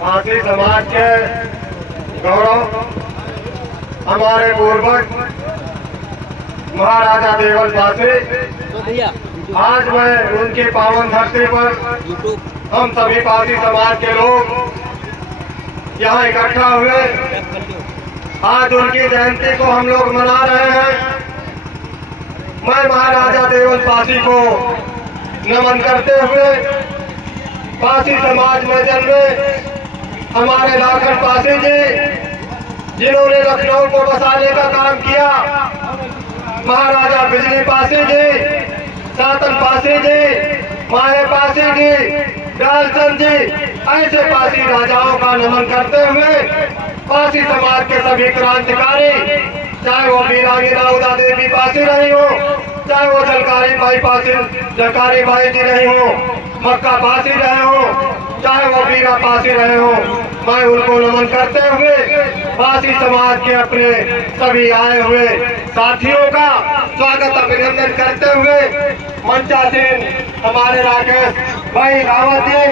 पासी समाज के गौरव हमारे पूर्वज महाराजा देवल पासी, आज मैं उनकी पावन धरती पर हम सभी पासी समाज के लोग यहाँ इकट्ठा हुए। आज उनकी जयंती को हम लोग मना रहे हैं। मैं महाराजा देवल पासी को नमन करते हुए पासी समाज में जन्मे हमारे लाखन पासी जी, जिन्होंने लखनऊ को बसाने का काम किया, महाराजा बिजली पासी जी, सातन पासी जी, माहे पासी जी, दयालचंद जी, ऐसे पासी राजाओं का नमन करते हुए पासी समाज के सभी क्रांतिकारी, चाहे वो वीरांगना उदा देवी पासी रही हो, चाहे वो जलकारी भाई पासी जलकारी भाई जी रही हो, मक्का पासी रहे हो, चाहे वो वीरा पासी रहे हो, मैं उनको नमन करते हुए पासी समाज के अपने सभी आए हुए साथियों का स्वागत अभिनंदन करते हुए मंचासीन हमारे राकेश भाई रावत जी,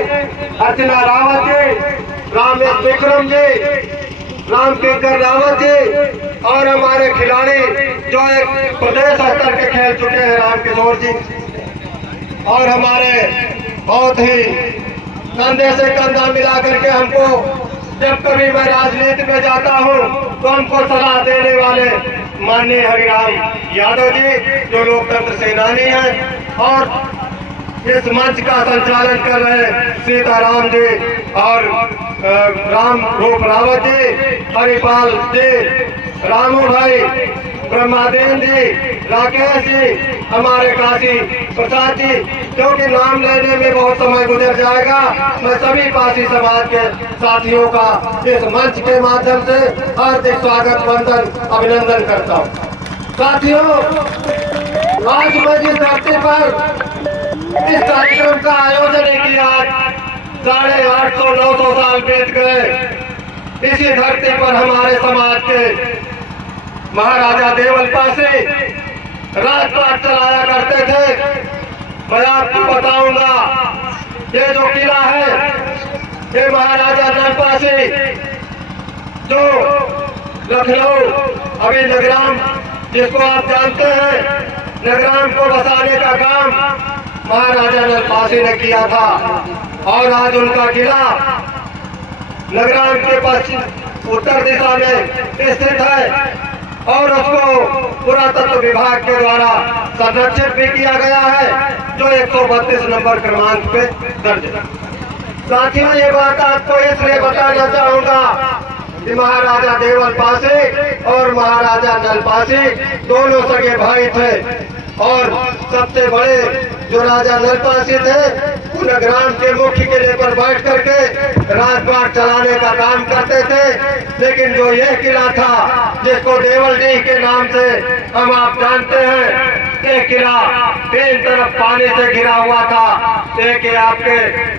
अर्चना रावत जी, रामेश विक्रम जी, राम किंकर रावत जी और हमारे खिलाड़ी जो एक प्रदेश स्तर के खेल चुके हैं राम किशोर जी, और हमारे बहुत ही कंधे से कंधा मिला करके हमको जब कभी मैं राजनीति में जाता हूँ तो हमको सलाह देने वाले माननीय हरिराम यादव जी, जो लोकतंत्र सेनानी हैं, और इस मंच का संचालन कर रहे सीताराम जी और राम रूप रावत जी, हरिपाल जी, रामू भाई, ब्रह्मादेव जी, राकेश जी, हमारे काशी प्रसाद जी, क्योंकि नाम लेने में बहुत समय गुजर जाएगा। मैं सभी पासी समाज के साथियों का इस मंच के माध्यम से हार्दिक स्वागत वंदन अभिनंदन करता हूँ। साथियों, आज मैं जिस धरती पर इस कार्यक्रम का आयोजन किया, 850-900 साल बीत गए। इसी धरती पर हमारे समाज के महाराजा देवल पासी राजपाट चलाया करते थे। मैं आपको बताऊंगा, ये जो किला है ये महाराजा नलपासी, जो लखनऊ अभी नगराम जिसको आप जानते हैं, नगराम को बसाने का काम महाराजा नलपासी ने किया था, और आज उनका किला नगराम के पश्चिम उत्तर दिशा में स्थित है और उसको पुरातत्व विभाग के द्वारा संरक्षित भी किया गया है, जो 132 नंबर क्रमांक पे दर्ज है। साथियों, ये बात आपको इसलिए बताना चाहूंगा कि महाराजा देवल पासी और महाराजा नलपासी दोनों सगे भाई थे, और सबसे बड़े जो राजा नलपासी थे वो नगराम के मुख्य किले पर बैठ करके राजपाट चलाने का काम करते थे। लेकिन जो यह किला था जिसको देवल जी के नाम से हम आप जानते हैं, ये किला तीन तरफ पानी से घिरा हुआ था। एक आपके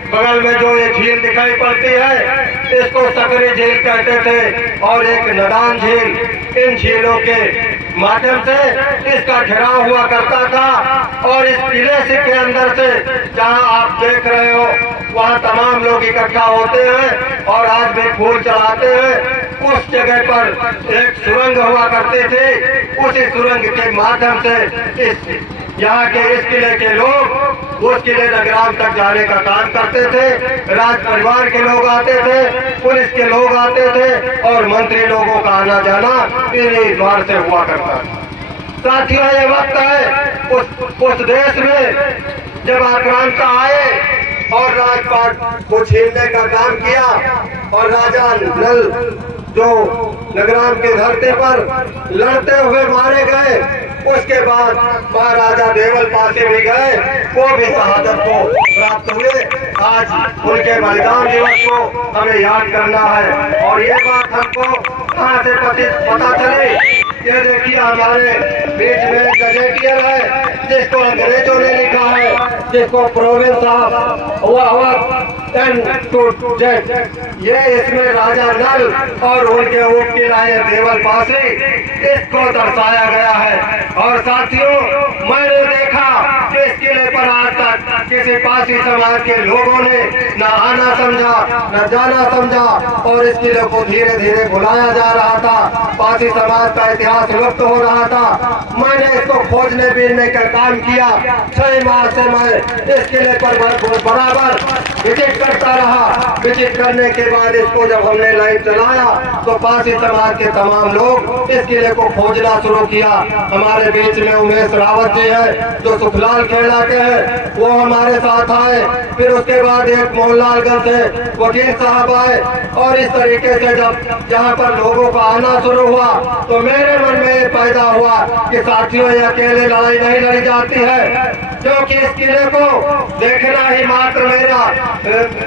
बगल में जो ये झील दिखाई पड़ती है इसको सकरी झील कहते थे, और एक नदान झील। इन झीलों के माध्यम से इसका घेराव हुआ करता था, और इस किले से के अंदर से जहां आप देख रहे हो वहां तमाम लोग इकट्ठा होते हैं और आज भी फूल चढ़ाते हैं। उस जगह पर एक सुरंग हुआ करती थी, उसी सुरंग के माध्यम से इस यहाँ के इस किले के लोग उस किले नगराम तक जाने का काम करते थे। राज परिवार के लोग आते थे, पुलिस के लोग आते थे, और मंत्री लोगों का आना जाना इन्हीं द्वार से हुआ करता था। साथियों, ये वक्त है उस देश में जब आक्रांता आए और राजपाट को छीनने का काम किया, और राजा नल जो नगराम की धरती पर लड़ते हुए मारे गए, उसके बाद महाराजा देवल पासी भी गए, वो भी शहादत को प्राप्त हुए। आज उनके बलिदान दिवस को हमें याद करना है, और ये बात हमको कहाँ से पता चली, ये देखिए हमारे बीच में गजेटियर है जिसको अंग्रेजों ने लिखा है, जिसको प्रोविंस ऑफ ये इसमें राजा नल और उनके उपकिलाए देवल पासी इसको दर्शाया गया है। और साथियों, मैंने देखा इस किले पर आज तक किसी पासी समाज के लोगों ने न आना समझा न जाना समझा और इस किले को धीरे धीरे भुलाया जा रहा था। पासी समाज का इतिहास लुप्त हो रहा था। मैंने इसको खोजने बीनने का काम किया। 6 माह से मैं इस किले पर बराबर विजिट करता रहा। विजिट करने के बाद इसको जब हमने लाइन चलाया तो पासी समाज के तमाम लोग इस किले को खोजना शुरू किया। हमारे बीच में उमेश रावत जी है जो सुखलाल खेड़ा के हैं, वो हमारे साथ आए। फिर उसके बाद एक मोहनलालगंज से वकील साहब आए और इस तरीके से जब यहाँ पर लोगों का आना शुरू हुआ तो मेरे मन में ये पैदा हुआ कि साथियों ये अकेले लड़ाई नहीं लड़ी जाती है, क्योंकि इस किले को देखना ही मात्र मेरा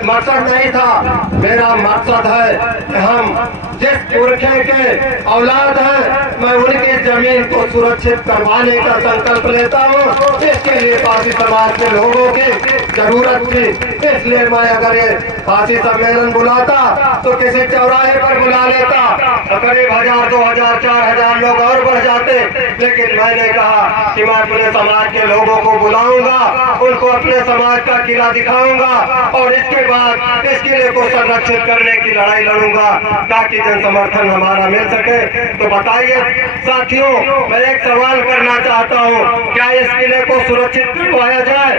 मकसद नहीं था। मेरा मकसद है कि हम जिस पुरखे के औलाद हैं मैं उनकी जमीन को सुरक्षित करवाने का संकल्प लेता हूँ। इसके लिए पासी समाज के लोगों की जरूरत थी। इसलिए मैं अगर ये पासी सम्मेलन बुलाता तो किसी चौराहे पर बुला लेता तो करीब 1000, 2000, 4000 लोग और बढ़ जाते। लेकिन मैंने कहा कि मैं अपने समाज के लोगों को बुलाऊंगा, उनको अपने समाज का किला दिखाऊंगा और इसके बाद इस किले को संरक्षित करने की लड़ाई लड़ूंगा ताकि जन समर्थन हमारा मिल सके। तो बताइए साथियों, मैं एक सवाल करना चाहता हूँ, क्या इस किले को सुरक्षित करवाया जाए?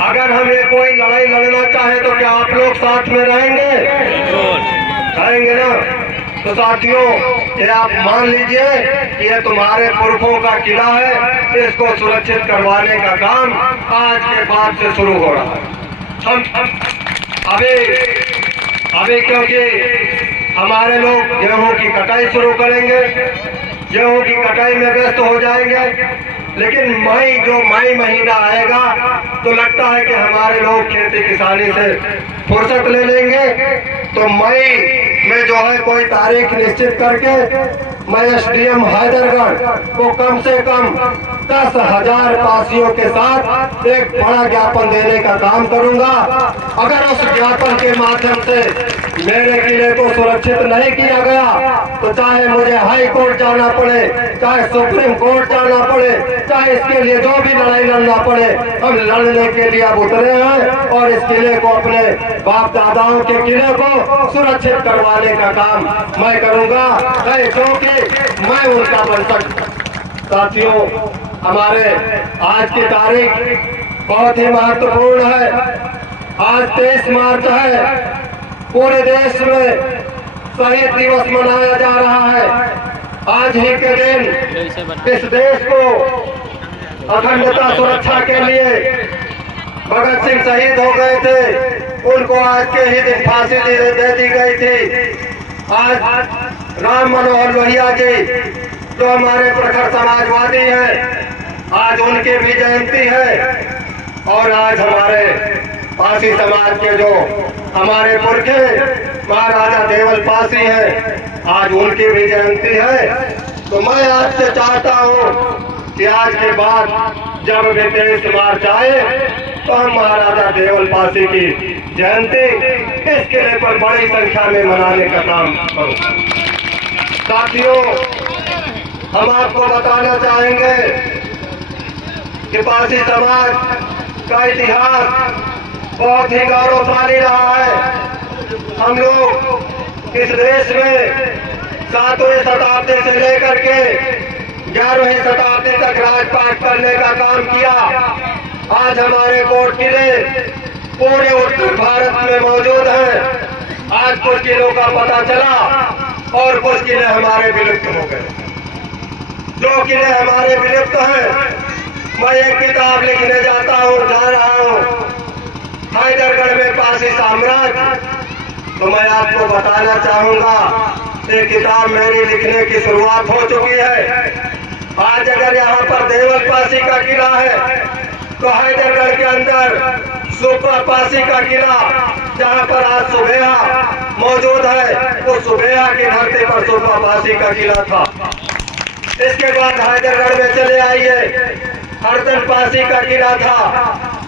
अगर हम ये कोई लड़ाई लड़ना चाहे तो क्या आप लोग साथ में रहेंगे? रहेंगे ना? तो साथियों ये आप मान लीजिए कि ये तुम्हारे पुरखों का किला है, इसको सुरक्षित करवाने का काम आज के बाद से शुरू हो रहा है। हम अभी क्योंकि हमारे लोग गेहूं की कटाई शुरू करेंगे, गेहूं की कटाई में व्यस्त हो जाएंगे, लेकिन मई महीना आएगा तो लगता है कि हमारे लोग खेती किसानी से फुर्सत ले लेंगे। तो मई में जो है कोई तारीख निश्चित करके मैं एसडीएम हैदरगढ़ को कम से कम 10,000 पासियों के साथ एक बड़ा ज्ञापन देने का काम करूंगा। अगर उस ज्ञापन के माध्यम से मेरे किले को सुरक्षित नहीं किया गया तो चाहे मुझे हाई कोर्ट जाना पड़े, चाहे सुप्रीम कोर्ट जाना पड़े, चाहे इसके लिए जो भी लड़ाई लड़ना पड़े, हम लड़ने के लिए अब उतरे हैं और इस किले को, अपने बाप दादाओं के किले को सुरक्षित करवाने का काम मैं करूंगा, क्योंकि मैं उनका वंशज। साथियों हमारे आज की तारीख बहुत ही महत्वपूर्ण है। आज 23 मार्च है, पूरे देश में शहीद दिवस मनाया जा रहा है। आज ही के दिन इस देश को अखंडता सुरक्षा के लिए भगत सिंह शहीद हो गए थे, उनको आज के ही दिन फांसी दे दी गई थी। आज राम मनोहर लोहिया जी जो हमारे प्रखर समाजवादी हैं, आज उनकी भी जयंती है। और आज हमारे पासी समाज के जो हमारे पुरखे महाराजा देवल पासी हैं, आज उनकी भी जयंती है। तो मैं आपसे चाहता हूँ कि आज के बाद जब भी 23 मार्च आए तो हम महाराजा देवल पासी की जयंती इस किले पर बड़ी संख्या में मनाने का काम करो। साथियों हम आपको बताना चाहेंगे कि पासी समाज का इतिहास बहुत ही गौरवशाली रहा है। हम लोग इस देश में 7वीं शताब्दी से लेकर के 11वीं शताब्दी तक राजपाट करने का काम किया। आज हमारे कोट किले पूरे उत्तर भारत में मौजूद हैं। आज कुछ किलों का पता चला और कुछ किले हमारे विलुप्त हो गए। जो किले हमारे विलुप्त हैं, मैं एक किताब लिखने जा रहा हूँ हैदरगढ़ में पासी साम्राज्य। तो मैं आपको बताना चाहूंगा, ये किताब मेरी लिखने की शुरुआत हो चुकी है। आज अगर यहाँ पर देवल पासी का किला है तो हैदरगढ़ के अंदर सुपा पासी का किला, जहाँ पर आज सुबेहा मौजूद है, वो सुबेहा की धरती पर सुपा पासी का किला था। इसके बाद हैदरगढ़ में चले आइए, हरदन पासी का किला था,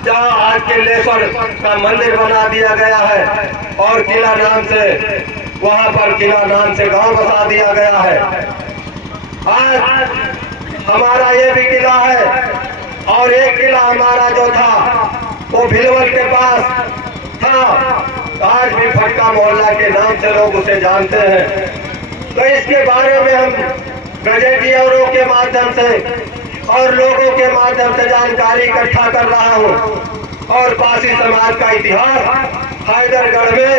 जहाँ आज किलेश्वर का मंदिर बना दिया गया है और किला नाम से, वहाँ पर किला नाम से गांव बसा दिया गया है। आज हमारा ये भी किला है और एक किला हमारा जो था वो भिलवल के पास था, आज भी फटका मोहल्ला के नाम से लोग उसे जानते हैं। तो इसके बारे में हम गजेटियरों के माध्यम से और लोगों के माध्यम से जानकारी इकट्ठा कर रहा हूँ। और पासी समाज का इतिहास, हैदरगढ़ में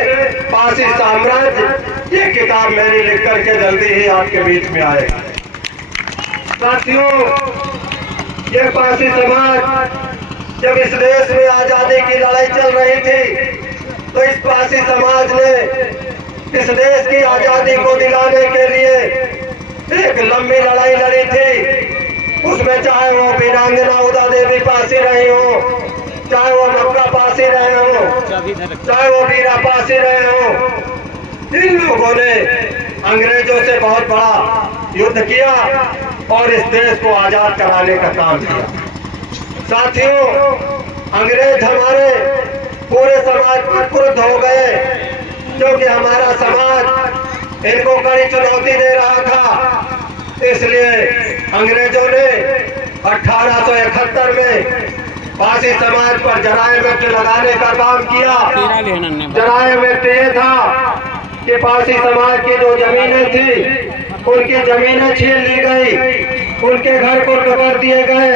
पासी साम्राज्य, ये किताब मेरी लिख करके जल्दी ही आपके बीच में आएगी। साथियों, ये पासी समाज जब इस देश में आजादी की लड़ाई चल रही थी तो इस पासी समाज ने इस देश की आजादी को दिलाने के लिए एक लंबी लड़ाई लड़ी थी। उसमें चाहे वो वीरांगना उदा देवी पासी रही हो, चाहे वो मक्का पासी रहे हो, चाहे वो वीरा पासी रहे हो, इन लोगों ने अंग्रेजों से बहुत बड़ा युद्ध किया और इस देश को आजाद कराने का काम किया। साथियों, अंग्रेज हमारे पूरे समाज पर क्रुद्ध हो गए क्योंकि हमारा समाज इनको कड़ी चुनौती दे रहा था। इसलिए अंग्रेजों ने 1871 में पासी समाज पर जरायम एक्ट लगाने का काम किया। जरायम एक्ट ये था कि पासी समाज की जो जमीनें थी उनकी जमीनें छीन ली गई, उनके घर को टकर दिए गए,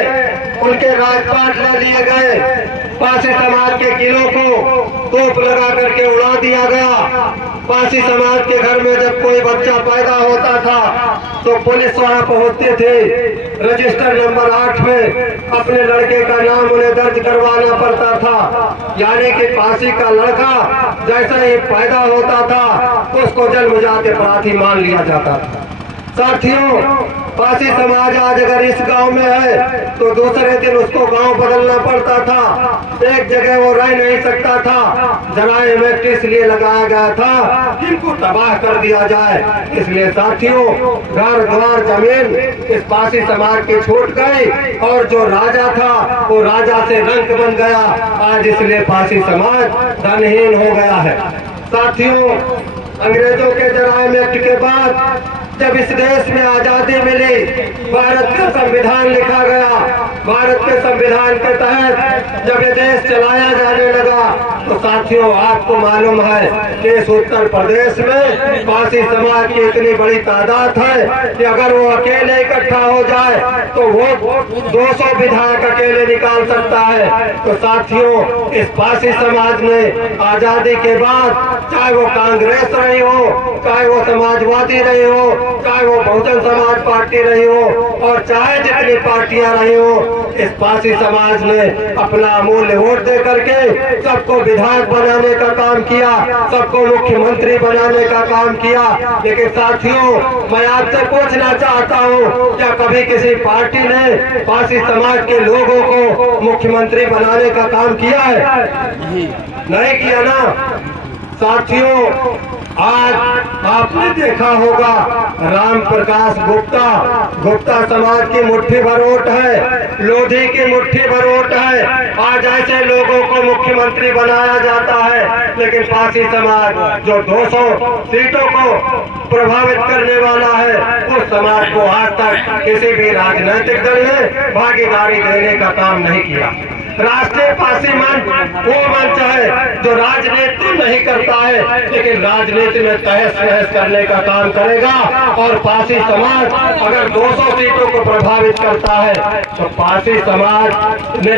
उनके राजपाट ले लिए गए, पासी समाज के किलों को तोप लगा करके उड़ा दिया गया। पासी समाज के घर में जब कोई बच्चा पैदा होता था तो पुलिस वहां पहुंचते थे, रजिस्टर नंबर 8 में अपने लड़के का नाम उन्हें दर्ज करवाना पड़ता था। यानी कि पासी का लड़का जैसा ही पैदा होता था उसको जन्मजात अपराधी मान लिया जाता था। साथियों, पासी समाज आज अगर इस गांव में है तो दूसरे दिन उसको गांव बदलना पड़ता था, एक जगह वो रह नहीं सकता था। जरायम एक्ट इसलिए लगाया गया था कि इनको तबाह कर दिया जाए। इसलिए साथियों, घर द्वार जमीन इस पासी समाज के छूट गई और जो राजा था वो राजा से रंक बन गया। आज इसलिए पासी समाज धनहीन हो गया है। साथियों, अंग्रेजों के जरायम एक्ट के बाद जब इस देश में आजादी मिली, भारत का संविधान लिखा गया। भारत के संविधान के तहत जब ये देश चलाया जाने लगा तो साथियों, आपको मालूम है कि इस उत्तर प्रदेश में पासी समाज की इतनी बड़ी तादाद है कि अगर वो अकेले इकट्ठा हो जाए तो वो 200 विधायक अकेले निकाल सकता है। तो साथियों, इस पासी समाज ने आजादी के बाद, चाहे वो कांग्रेस रही हो, चाहे वो समाजवादी रही हो, चाहे वो बहुजन समाज पार्टी रही हो और चाहे जितनी पार्टियां रही हो, इस पासी समाज ने अपना अमूल्य वोट दे करके सबको विधायक बनाने का काम किया, सबको मुख्यमंत्री बनाने का काम किया। लेकिन साथियों, मैं आपसे पूछना चाहता हूँ, क्या कभी किसी पार्टी ने पासी समाज के लोगों को मुख्यमंत्री बनाने का काम किया है? नहीं किया ना। साथियों, आज आपने देखा होगा राम प्रकाश गुप्ता समाज की मुट्ठी भर वोट है, लोधी की मुट्ठी भर वोट है। आज ऐसे लोगों को मुख्यमंत्री बनाया जाता है, लेकिन पासी समाज जो 200 सीटों को प्रभावित करने वाला है, उस समाज को आज तक किसी भी राजनीतिक दल ने भागीदारी देने का काम नहीं किया। राष्ट्रीय पासी मंच वो मंच है जो राजनीति नहीं करता है, लेकिन राजनीति में तहस नहस करने का काम करेगा। और पासी समाज अगर 200 सीटों को प्रभावित करता है तो पासी समाज ने